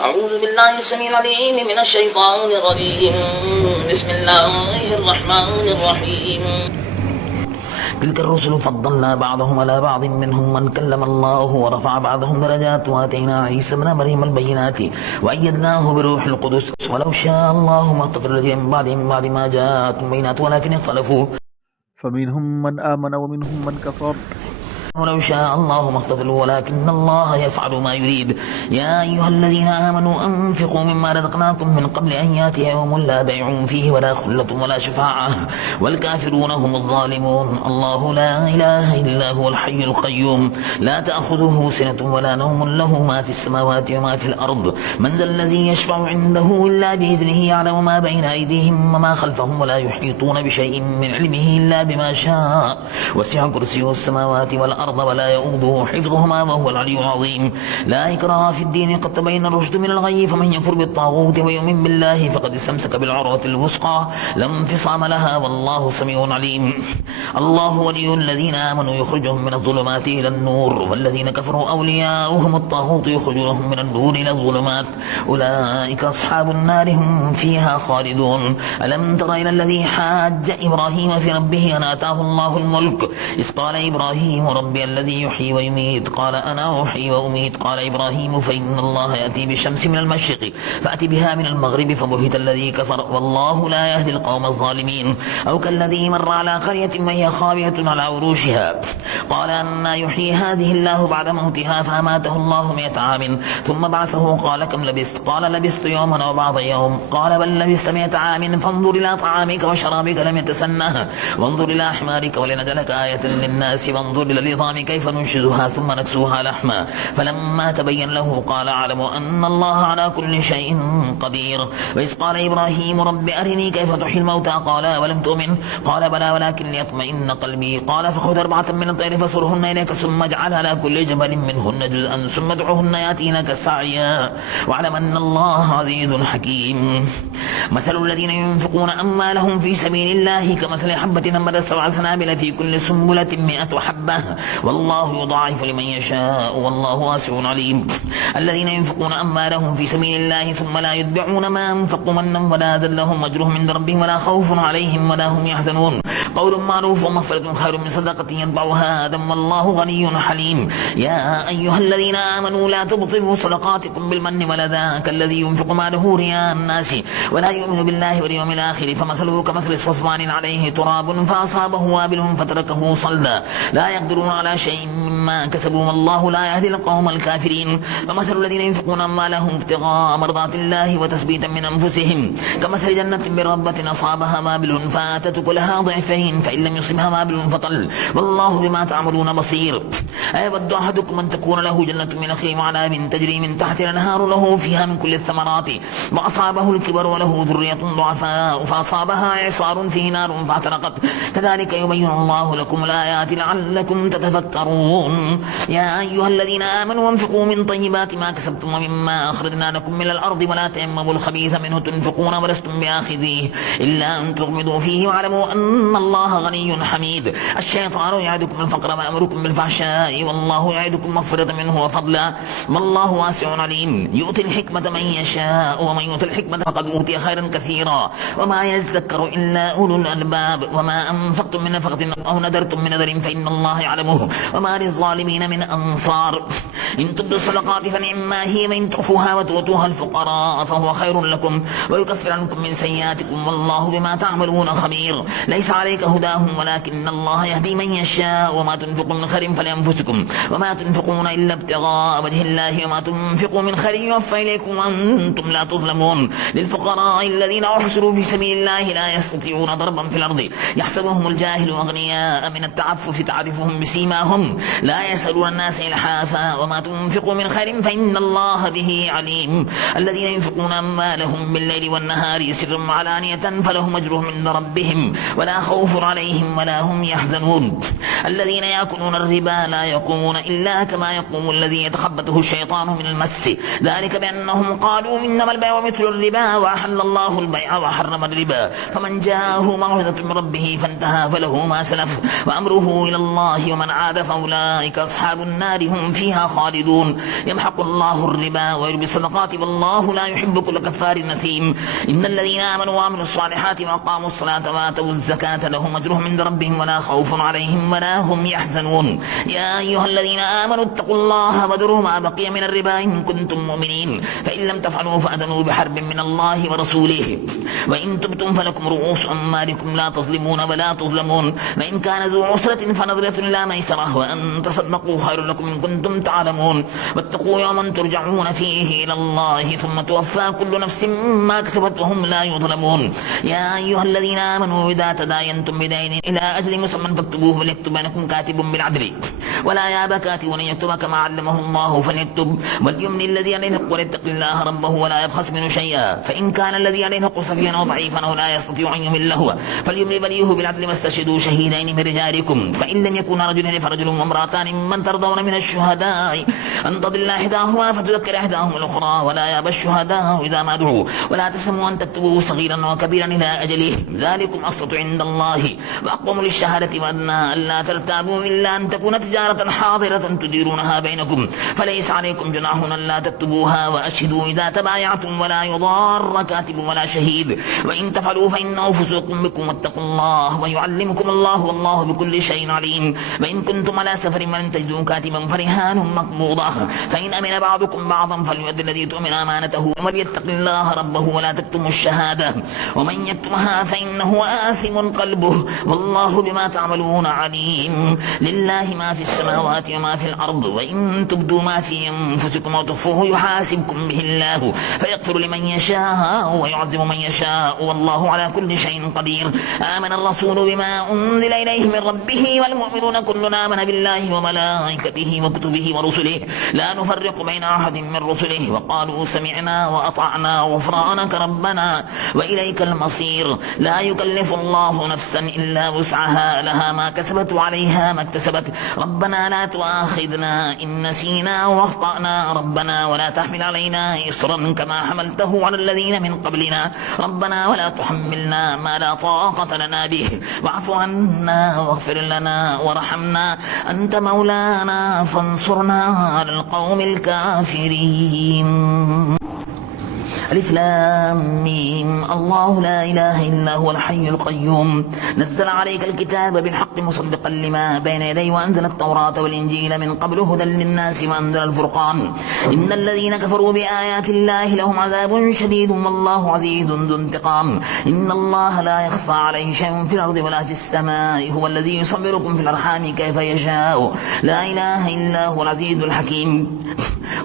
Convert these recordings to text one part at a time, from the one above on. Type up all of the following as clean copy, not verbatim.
أعوذ بالله السميع العليم من الشيطان الرجيم. بسم الله الرحمن الرحيم. تلك الرسل فضلنا بعضهم على بعض منهم من كلم الله ورفع بعضهم درجات وآتينا عيسى ابن مريم البينات وأيدناه بروح القدس ولو شاء الله ما اقتتل الذين من بعد ما جاءتهم بينات ولكن اختلفوا فمنهم من آمن ومنهم من كفر ولو شاء الله ما اقتتلوا ولكن الله يفعل ما يريد. يا أيها الذين آمنوا أنفقوا مما رزقناكم من قبل أن يأتي يوم لا بيع فيه ولا خلة ولا شفاعة والكافرون هم الظالمون. الله لا إله إلا هو الحي القيوم لا تأخذه سنة ولا نوم له ما في السماوات وما في الأرض من ذا الذي يشفع عنده إلا بإذنه يعلم ما بين أيديهم وما خلفهم ولا يحيطون بشيء من علمه إلا بما شاء وسع كرسيه السماوات والأرض ولا يؤوده حفظهما وهو العلي العظيم. لا إكراه في الدين قد تبين الرشد من الغي فمن يكفر بالطاغوت ويؤمن بالله فقد استمسك بالعروة الوثقى لا انفصام لها والله سميع عليم. الله ولي الذين آمنوا يخرجهم من الظلمات إلى النور والذين كفروا أولياؤهم الطاغوت يخرجونهم من النور إلى الظلمات أولئك أصحاب النار هم فيها خالدون. ألم تر إلى الذي حاج إبراهيم في ربه أن آتاه الله الملك إذ قال إبراهيم ربي الذي يحيي ويميت قال أنا أحيي وأميت قال إبراهيم فإن الله يأتي بالشمس من المشرق فأتي بها من المغرب فبهت الذي كفر والله لا يهدي القوم الظالمين. أو كالذي مر على قرية وهي خاوية على عروشها قال أنا يحيي هذه الله بعد موتها فأماته الله 100 عام ثم بعثه قال كم لبثت قال لبثت يوما أو بعض يوم قال بل لبثت 100 عام فانظر إلى طعامك وشرابك لم يتسنه وانظر إلى حمارك ولنجعلك آية للناس وانظر إلى العظام كيف ننشزها ثم نكسوها لحما فلما تبين له قال أعلم أن الله على كل شيء قدير. وإذ قال إبراهيم رب أرني كيف تحيي الموتى قال ولم تؤمن قال بلى ولكن ليطمئن قلبي قال فخذ 4 من الطير فصرهن إليك ثم اجعل على كل جبل منهن جزءا ثم ادعهن يأتينك سعيا واعلم أن الله عزيز حكيم. مثل الذين ينفقون أموالهم في سبيل الله كمثل حبة أنبتت 7 سنابل في كل سنبلة 100 حبة والله يضاعف لمن يشاء والله واسع عليم. الذين ينفقون أموالهم في سبيل الله ثم لا يتبعون ما أنفقوا منا ولا أذى لهم أجرهم عند ربهم ولا خوف عليهم ولا هم يحزنون. قول معروف ومغفرة خير من صدقة يتبعها أذى والله غني حليم. يا أيها الذين آمنوا لا تبطلوا صدقاتكم بالمن والأذى كالذي ينفق ماله رياء الناس ولا يؤمن بالله واليوم الآخر فمثله كمثل صفوان عليه تراب فأصابه وابل فتركه صلدا لا يقدرون على شيء مما كسبوا والله لا يهدي القوم الكافرين. فمثل الذين ينفقون أموالهم ابتغاء مرضات الله وتثبيتا من أنفسهم كمثل جنة بربة أصابها وابل فآتت كلها ضعفين فإن لم يصبها وابل فطل والله بما تعملون بصير. أيود أحدكم أن تكون له جنة من نخيل وعناب تجري من تحتها الأنهار له فيها من كل الثمرات وأصابه الكبر وله ذرية ضعفاء فأصابها إعصار فيه نار فاحترقت كذلك يبين الله لكم الآيات لعلكم تتفكرون. يا أيها الذين آمنوا انفقوا من طيبات ما كسبتم ومما أخرجنا لكم من الأرض ولا تيمموا الخبيث منه تنفقون ولستم بآخذيه إلا أن تغمضوا فيه واعلموا أن الله غني حميد. الشيطان يعدكم الفقر ويأمركم بالفحشاء والله يعدكم مغفرة منه وفضلا والله واسع عليم. يؤتي الحكمة من يشاء ومن يؤتي الحكمة فقد أوتي خيرا كثيرا وما يذكر إلا أولو الألباب. وما أنفقتم من نفقة أو نذرتم من نذر فإن الله يعلمه وما للظالمين من أنصار. إن تبدوا الصدقات فنعما هي وإن تخفوها وتؤتوها الفقراء فهو خير لكم ويكفر عنكم من سيئاتكم والله بما تعملون خبير. ليس عليك هداهم ولكن الله يهدي من يشاء وما تنفقوا من خير فلأنفسكم وما تنفقون إلا ابتغاء وجه الله وما تنفقوا من خير يوفى إليكم وأنتم لا تظلمون. للفقراء الذين أحصروا في سبيل الله لا يستطيعون ضربا في الأرض يحسبهم الجاهل أغنياء من التعفف تعرفهم بسيماهم لا يسألون الناس إلحافا وما تنفقوا من خير فإن الله به عليم. الذين ينفقون أموالهم بالليل والنهار سرا وعلانية فلهم أجرهم عند ربهم ولا خوف عليهم ولا هم يحزنون. الذين يأكلون الربا لا يقومون إلا كما يقوم الذي يتخبطه الشيطان من المس ذلك بأنهم قالوا إنما البيع مثل الربا وأحل الله البيع وحرم الربا فمن جاءه موعظة من ربه فانتهى فله ما سلف وأمره إلى الله ومن بعد فأولئك أصحاب النار هم فيها خالدون يمحق الله الربا ويربي الصدقات والله لا يحب كل كفار نثيم إن الذين آمنوا وعملوا الصالحات وأقاموا الصلاة وآتوا الزكاة لهم أجرهم عند ربهم ولا خوف عليهم ولا هم يحزنون يا أيها الذين آمنوا اتقوا الله وذروا ما بقي من الربا إن كنتم مؤمنين فإن لم تفعلوا فأذنوا بحرب من الله ورسوله وإن تبتم فلكم رؤوس أموالكم لا تظلمون ولا تظلمون وإن كان ذو عسرة فنظرة إلى ميسرة وأن تصدقوا خير لكم إن كنتم تعلمون واتقوا يوما ترجعون فيه إلى الله ثم توفى كل نفس ما كسبت وهم لا يظلمون يا أيها الذين آمنوا إذا تداينتم بدين إلى أجل مسمى فاكتبوه وليكتب بينكم كاتب بالعدل ولا يأبى كاتب أن يكتب كما علمه الله فليكتب وليمن الذي عليه الحق وليتق الله ربه ولا يبخس منه شيئا فإن كان الذي عليه الحق سفيها أو ضعيفا أو لا يستطيع أن يمل له فليمن وليه بالعدل واستشهدوا شهيدين من رجالكم فإن لم يكونا رجلين فرجل وامرأتان ممن ترضون من الشهداء أن تضل إحداهما فتذكر إحداهما الأخرى ولا يأبى الشهداء إذا ما دعوا ولا تسموا أن تكتبوه صغيرا وكبيرا إلى أجله ذلكم أقسط عند الله وأقوم للشهادة وأدنى ألا ترتابوا إلا أن تكون تجارة حاضرة تديرونها بينكم فليس عليكم جناح ألا تكتبوها وأشهدوا إذا تبايعتم ولا يضار كاتب ولا شهيد وإن تفعلوا فإنه فسوق بكم واتقوا الله ويعلمكم الله والله بكل شيء عليم وإن كنتم على سفر ولم تجدوا كاتبا فرهان مقبوضة فإن أمن بعضكم بعضا فليؤد الذي تؤمن أمانته وليتق الله ربه ولا تكتموا الشهادة ومن يكتمها فإنه آثم قلبه والله بما تعملون عليم لله ما في السماوات وما في الأرض وإن تبدوا ما في أنفسكم أو تخفوه يحاسبكم به الله فيغفر لمن يشاء ويعذب من يشاء والله على كل شيء قدير آمن الرسول بما أنزل إليه من ربه والمؤمنون كلنا آمن بالله وملائكته وكتبه ورسله لا نفرق بين أحد من رسله وقالوا سمعنا وأطعنا غفرانك ربنا وإليك المصير لا يكلف الله نفسا إلا وسعها لها ما كسبت وعليها ما اكتسبت ربنا لا تؤاخذنا إن نسينا واخطأنا ربنا ولا تحمل علينا إصرا كما حملته على الذين من قبلنا ربنا ولا تحملنا ما لا طاقة لنا به واعف عنا واغفر لنا وارحمنا أنت مولانا فانصرنا على القوم الكافرين ألف لام ميم الله لا إله إلا هو الحي القيوم نزل عليك الكتاب بالحق مصدقا لما بين يديه وأنزل التوراة والإنجيل من قبل هدى للناس وأنزل الفرقان إن الذين كفروا بآيات الله لهم عذاب شديد والله عزيز ذو انتقام إن الله لا يخفى عليه شيء في الأرض ولا في السماء هو الذي يصبركم في الأرحام كيف يشاء لا إله إلا هو العزيز الحكيم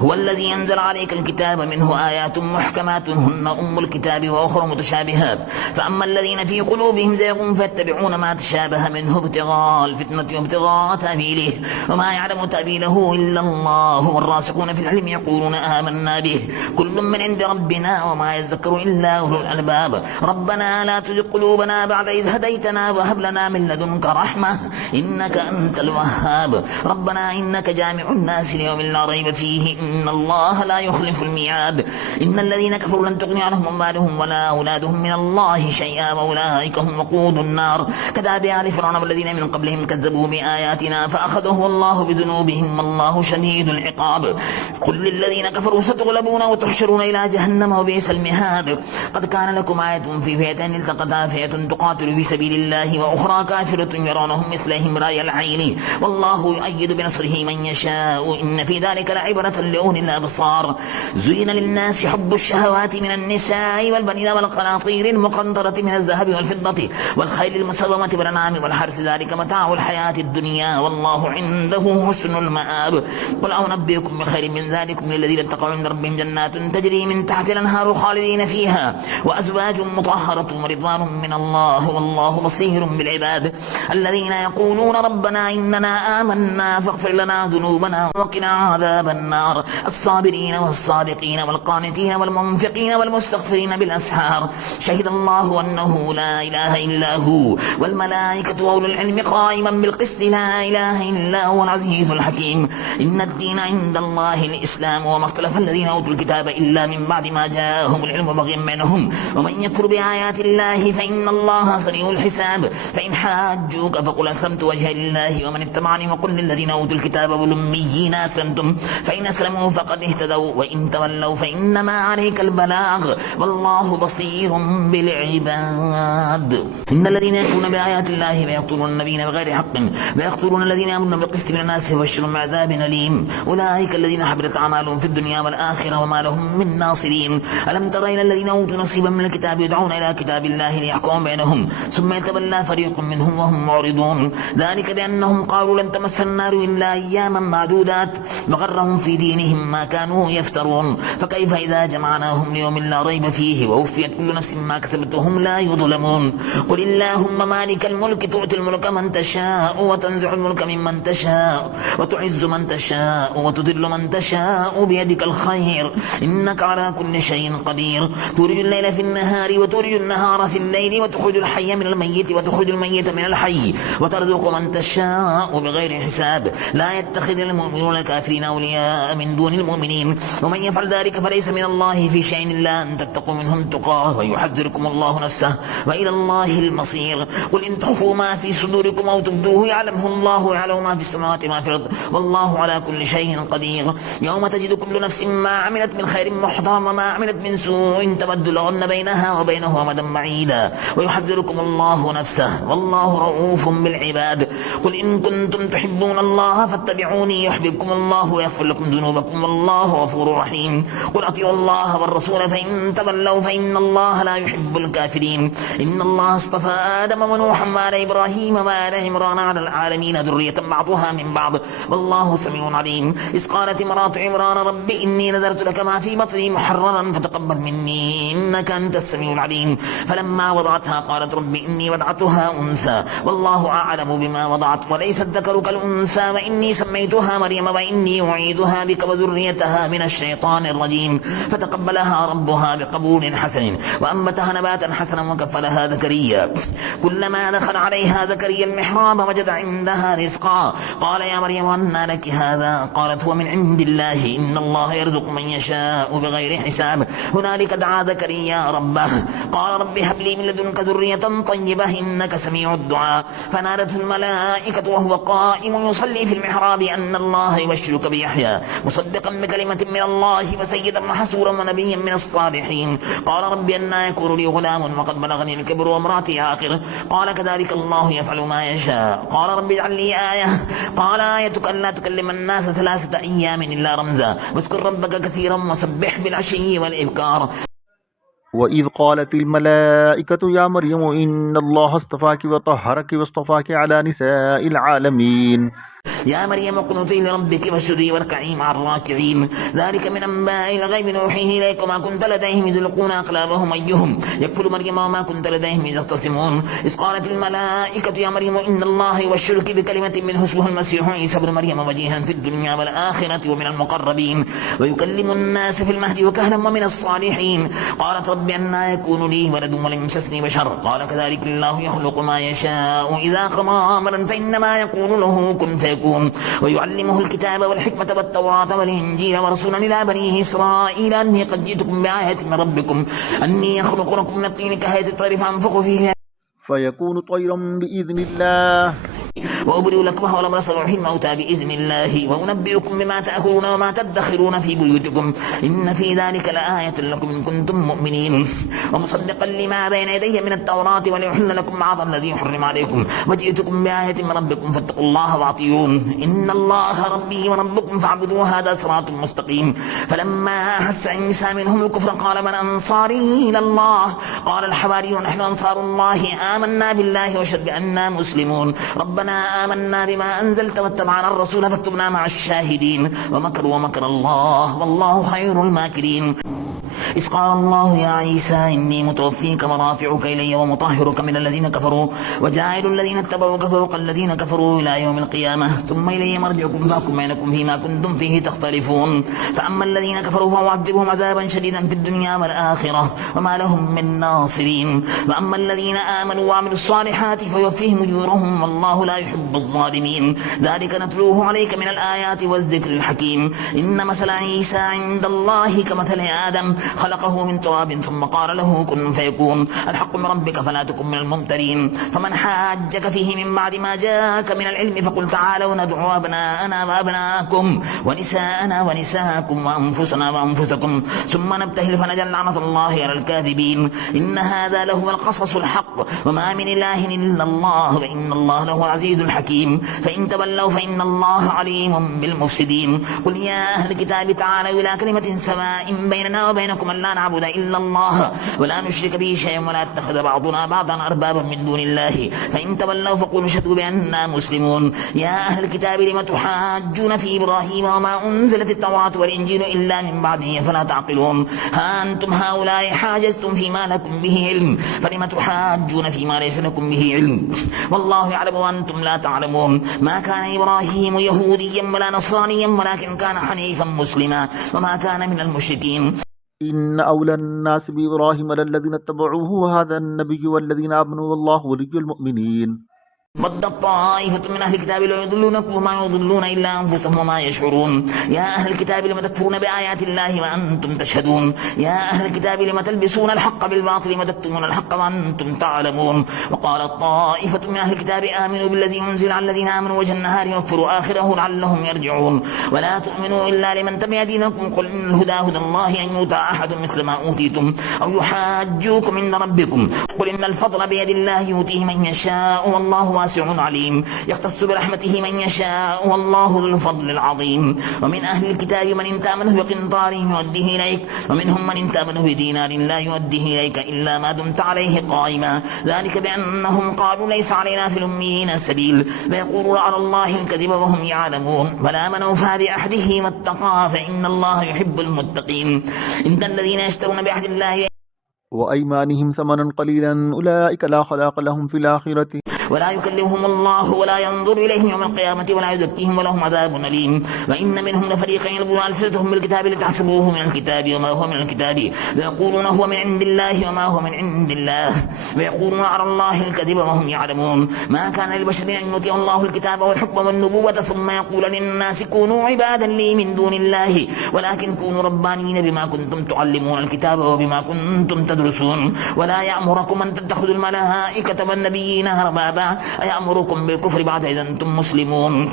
هو الذي أنزل عليك الكتاب منه آيات محكمات هن أم الكتاب وأخرى متشابهات فأما الذين في قلوبهم زيغ فاتبعون ما تشابه منه ابتغاء الفتنة وابتغاء تأويله وما يعلم تأويله إلا الله والراسخون في العلم يقولون آمنا به كل من عند ربنا وما يذكر إلا أولو الألباب ربنا لا تزغ قلوبنا بعد إذ هديتنا وهب لنا من لدنك رحمة إنك أنت الوهاب ربنا إنك جامع الناس ليوم لا ريب فيه إن الله لا يخلف الميعاد إن الذين كفروا لن تغني عنهم أموالهم ولا أولادهم من الله شيئا وأولئك هم وقود النار كداب آل فرعون والذين من قبلهم كذبوا بآياتنا فأخذهم الله بذنوبهم والله شديد العقاب قل للذين كفروا ستغلبون وتحشرون إلى جهنم وبئس المهاد قد كان لكم آية في فئتين التقتا فئة تقاتل في سبيل الله وأخرى كافرة يرونهم مثلهم رأي العين والله يؤيد بنصره من يشاء إن في ذلك لعبرة لأولي الأبصار زين للناس حب الشهوات من النساء والبنين والقناطير المقنطرة من الذهب والفضة والخيل المسومة والأنعام والحرث ذلك متاع الحياة الدنيا والله عنده حسن المآب قل أنبئكم بخير من ذلكم للذين اتقوا عند ربهم جنات تجري من تحت الأنهار خالدين فيها وأزواج مطهرة ورضوان من الله والله بصير بالعباد الذين يقولون ربنا إننا آمنا فاغفر لنا ذنوبنا وقنا عذاب النار الصابرين والصادقين والقانتين والمنفقين والمنفقين والمستغفرين بالأسحار شهد الله أنه لا إله إلا هو والملائكة وأولو العلم قائما بالقسط لا إله إلا هو العزيز الحكيم إن الدين عند الله الإسلام وما اختلف الذين أوتوا الكتاب إلا من بعد ما جاءهم العلم بغيا بينهم ومن يكفر بآيات الله فإن الله سريع الحساب فإن حاجوك فقل أسلمت وجهي لله ومن اتبعني وقل للذين أوتوا الكتاب والأميين أسلمتم فإن أسلموا فقد اهتدوا وإن تولوا فإنما عليك البلاغ والله بصير بالعباد إن الذين يكفرون بآيات الله ويقتلون النبيين بغير حق ويقتلون الذين يأمرون بالقسط من الناس فبشرهم بعذاب أليم أولئك الذين حبطت أعمالهم في الدنيا والآخرة وما لهم من ناصرين ألم تر إلى الذين أوتوا نصيبا من الكتاب يدعون إلى كتاب الله ليحكم بينهم ثم يتولى فريق منهم وهم معرضون ذلك بأنهم قالوا لن تمس النار إلا أياما معدودات وغرهم في دينهم ما كانوا يفترون فكيف إذا جمعناهم ليوم لا ريب فيه ووفيت كل نفس ما كسبت وهم لا يظلمون قل اللهم مالك الملك تؤتي الملك من تشاء وتنزع الملك ممن تشاء وتعز من تشاء وتذل من تشاء بيدك الخير إنك على كل شيء قدير تولج الليل في النهار وتولج النهار في الليل وتخرج الحي من الميت وتخرج الميت من الحي وترزق من تشاء بغير حساب لا يتخذ المؤمنون الكافرين أولياء من دون المؤمنين ومن يفعل ذلك فليس من الله في شيء إلا أن تتقوا منهم تقاه ويحذركم الله نفسه وإلى الله المصير قل إن تخفوا ما في صدوركم أو تبدوه يعلمه الله يعلم ما في السماوات وما في الأرض والله على كل شيء قدير يوم تجد كل نفس ما عملت من خير محضرا وما عملت من سوء تبدلن بينها وبينه أمدا بعيدا ويحذركم الله نفسه والله رؤوف بالعباد قل إن كنتم تحبون الله فاتبعوني يحببكم الله ويغفر لكم ذنوبكم والله غفور رحيم قل أطيعوا الله والرسول فإن تولوا فإن الله لا يحب الكافرين إن الله اصطفى آدم ونوحا وآل إبراهيم وآل عمران على العالمين ذرية بعضها من بعض والله سميع عليم إذ قالت امرأة عمران رب إني نذرت لك ما في بطني محررا فتقبل مني إنك أنت السميع العليم فلما وضعتها قالت رب إني وضعتها أنثى والله أعلم بما وضعت وليس الذكر كالأنثى وإني سميتها مريم وإني أعيدها بك وذريتها من الشيطان الرجيم فتقبلها ربها بقبول حسن وأنبتها نباتا حسنا وكفلها زكريا كلما دخل عليها زكريا المحراب وجد عندها رزقا قال يا مريم أنى لك هذا قالت هو من عند الله إن الله يرزق من يشاء بغير حساب هنالك دعا زكريا ربه قال رب هب لي من لدنك ذرية طيبة إنك سميع الدعاء فنادته الملائكة وهو قائم يصلي في المحراب أن الله يبشرك بيحيى مصدقا بكلمة من الله وسيدا وحسورا ونبيا من الصالحين قال رب أنى يكون لي غلام وقد بلغني الكبر وامرأتي عاقر قال كذلك الله يفعل ما يشاء قال رب اجعل لي آية قال آيتك أن لا تكلم الناس 3 أيام إلا رمزا واذكر ربك كثيرا وسبح بالعشي والإبكار وإذ قالت الملائكة يا مريم إن الله اصطفاك وطهرك واصطفاك على نساء العالمين يا مريم اقنتي لربك واسجدي واركعي مع الراكعين ذلك من أنباء الغيب نوحيه إليك وما كنت لديهم إذ يلقون أقلامهم أيهم يكفل مريم وما كنت لديهم إذ يختصمون إذ قالت الملائكة يا مريم إن الله يبشرك بكلمة منه اسمه المسيح عيسى ابن مريم وجيها في الدنيا والآخرة ومن المقربين ويكلم الناس في المهد وكهلا ومن الصالحين قالت رب أنى يكون لي ولد ولم يمسسني بشر قال كذلك الله يخلق ما يشاء إذا قضى أمرا فإنما يقول له كن فيكون ويعلمه الكتاب والحكمة والتوراة والإنجيل ورسولا إلى بني إسرائيل أني قد جئتكم بآية من ربكم أني أخلق لكم من الطين كهيئة الطير فأنفخ فيه فيكون طيرا بإذن الله وأبرئ الأكمه والأبرص وأحيي الموتى بإذن الله وأنبئكم بما تأكلون وما تدخرون في بيوتكم إن في ذلك لآية لكم إن كنتم مؤمنين ومصدقا لما بين يدي من التوراة وليحل لكم بعض الذي حرم عليكم وجئتكم بآية من ربكم فاتقوا الله وأطيعون إن الله ربي وربكم فاعبدوه هذا صراط مستقيم فلما أحس عيسى منهم الكفر قال من أنصاري إلى الله قال الحواريون نحن أنصار الله آمنا بالله واشهد بأننا مسلمون ربنا آمنا بما أنزلت واتبعنا الرسول فاكتبنا مع الشاهدين ومكروا ومكر الله والله خير الماكرين إذ قال الله يا عيسى إني متوفيك ورافعك إلي ومطهرك من الذين كفروا وجاعل الذين اتبعوك فوق الذين كفروا إلى يوم القيامة ثم إلي مرجعكم فأحكم بينكم فيما كنتم فيه تختلفون فأما الذين كفروا فأعذبهم عذابا شديدا في الدنيا والآخرة وما لهم من ناصرين وأما الذين آمنوا وعملوا الصالحات فيوفيهم أجورهم والله لا يحب الظالمين ذلك نتلوه عليك من الآيات والذكر الحكيم إن مثل عيسى عند الله كمثل آدم خلقه من تراب ثم قال له كن فيكون الحق من ربك فلا تكن من الممترين فمن حاجك فيه من بعد ما جاءك من العلم فقل تعالوا ندعو أبناءنا وأبناءكم ونساءنا ونساءكم وأنفسنا وأنفسكم ثم نبتهل فنجعل لعنة الله على الكاذبين إن هذا لهو القصص الحق وما من إله إلا الله وإن الله لهو العزيز الحكيم فإن تولوا فإن الله عليم بالمفسدين قل يا أهل الكتاب تعالوا إلى كلمة سواء بيننا وبينكم ألا نعبد إلا الله ولا نشرك به شيئا ولا يتخذ بعضنا بعضا أربابا من دون الله فإن تولوا فقولوا اشهدوا بأننا مسلمون يا أهل الكتاب لم تحاجون في إبراهيم وما أنزلت التوراة والإنجيل إلا من بعده فلا تعقلون ها أنتم هؤلاء حاجزتم فيما لكم به علم فلم تحاجون فيما ليس لكم به علم والله يعلم وأنتم لا تعلمون ما كان إبراهيم يهوديا ولا نصرانيا ولكن كان حنيفا مسلما وما كان من المشركين إن أولى الناس بإبراهيم للذين اتبعوه وهذا النبي والذين آمنوا والله ولي المؤمنين ود طائفة من أهل الكتاب لا يضلونكم وما يضلون إلا أنفسهم وما يشعرون يا أهل الكتاب لم تكفرون بآيات الله وأنتم تشهدون يا أهل الكتاب لم تلبسون الحق بالباطل وتكتمون الحق وأنتم تعلمون وقالت طائفة من أهل الكتاب آمنوا بالذي أنزل على الذين آمنوا وجه النهار واكفروا آخره لعلهم يرجعون ولا تؤمنوا إلا لمن تبع دينكم قل إن الهدى هدى الله أن يؤتى أحد مثل ما أوتيتم أو يحاجوكم عند ربكم قل إن الفضل بيد الله يؤتيه من يشاء والله واسع عليم يختص برحمته من يشاء والله ذو الفضل العظيم ومن أهل الكتاب من إن تأمنه بقنطار يؤديه إليك ومنهم من إن تأمنه بدينار لا يؤديه إليك إلا ما دمت عليه قائما ذلك بأنهم قالوا ليس علينا في الأميين سبيل ويقولون على الله الكذب وهم يعلمون ولا من أوفى بعهده واتقى فإن الله يحب المتقين إن الذين يشترون بعهد الله وأيمانهم ثمنا قليلا أولئك لا خلاق لهم في الآخرة ولا يكلمهم الله ولا ينظر إليهم يوم القيامة ولا يزكيهم ولهم عذاب أليم وإن منهم لفريقا يلبون ألسنتهم بالكتاب لتحسبوه من الكتاب وما هو من الكتاب ويقولون هو من عند الله وما هو من عند الله ويقولون على الله الكذب وهم يعلمون ما كان لبشر أن يؤتيه الله الكتاب والحكم والنبوة ثم يقول للناس كونوا عبادا لي من دون الله ولكن كونوا ربانيين بما كنتم تعلمون الكتاب وبما كنتم تدرسون ولا يأمركم أن تتخذوا الملائكة والنبيين أربابا أيأمركم بالكفر بعد إذا أنتم مسلمون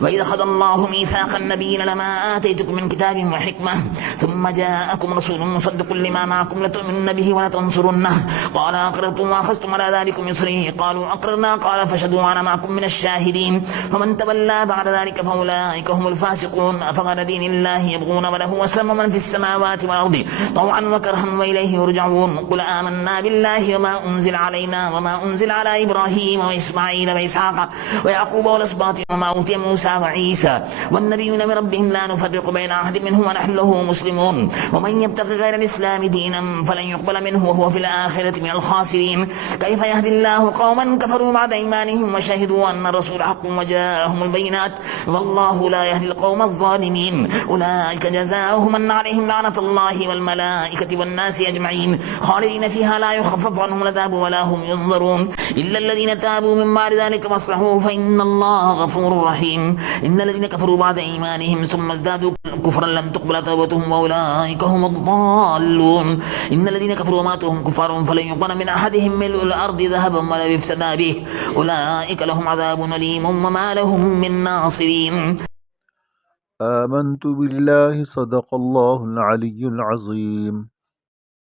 وإذا أخذ الله ميثاق النبيين لما آتيتكم من كتاب وحكمة ثم جاءكم رسول مصدق لما معكم لتؤمنن به ولتنصرنه قال أقررتم وأخذتم على ذلكم إصري قالوا أقررنا قال فاشهدوا وأنا معكم من الشاهدين فمن تولى بعد ذلك فأولئك هم الفاسقون أفغير دين الله يبغون وله أسلم من في السماوات والأرض طوعا وكرها وإليه يرجعون قل آمنا بالله وما أنزل علينا وما أنزل على إبراهيم وإسماعيل وإسحاق ويعقوب والأسباط وما أوتي موسى وعيسى والنبيون من ربهم لا نفرق بين أحد منهم ونحن له مسلمون ومن يبتغي غير الإسلام دينا فلن يقبل منه وهو في الآخرة من الخاسرين كيف يهدي الله قوما كفروا بعد إيمانهم وشهدوا أن الرسول حق وجاءهم البينات والله لا يهدي القوم الظالمين أولئك جزاؤهم أن عليهم لعنة الله والملائكة والناس أجمعين خالدين فيها لا يخفف عنهم العذاب ولا هم ينظرون إلا الذين تابوا من بعد ذلك واصلحوا فإن الله غفور رحيم إن الذين كفروا بعد إيمانهم ثم ازدادوا كفرا لن تقبل توبتهم وأولئك هم الضالون إن الذين كفروا وماتوا هم كفار فلن يقبل من أحدهم ملء الأرض ذهبا ولا يفتدى به أولئك لهم عذاب أليم وما لهم من ناصرين آمنت بالله صدق الله العلي العظيم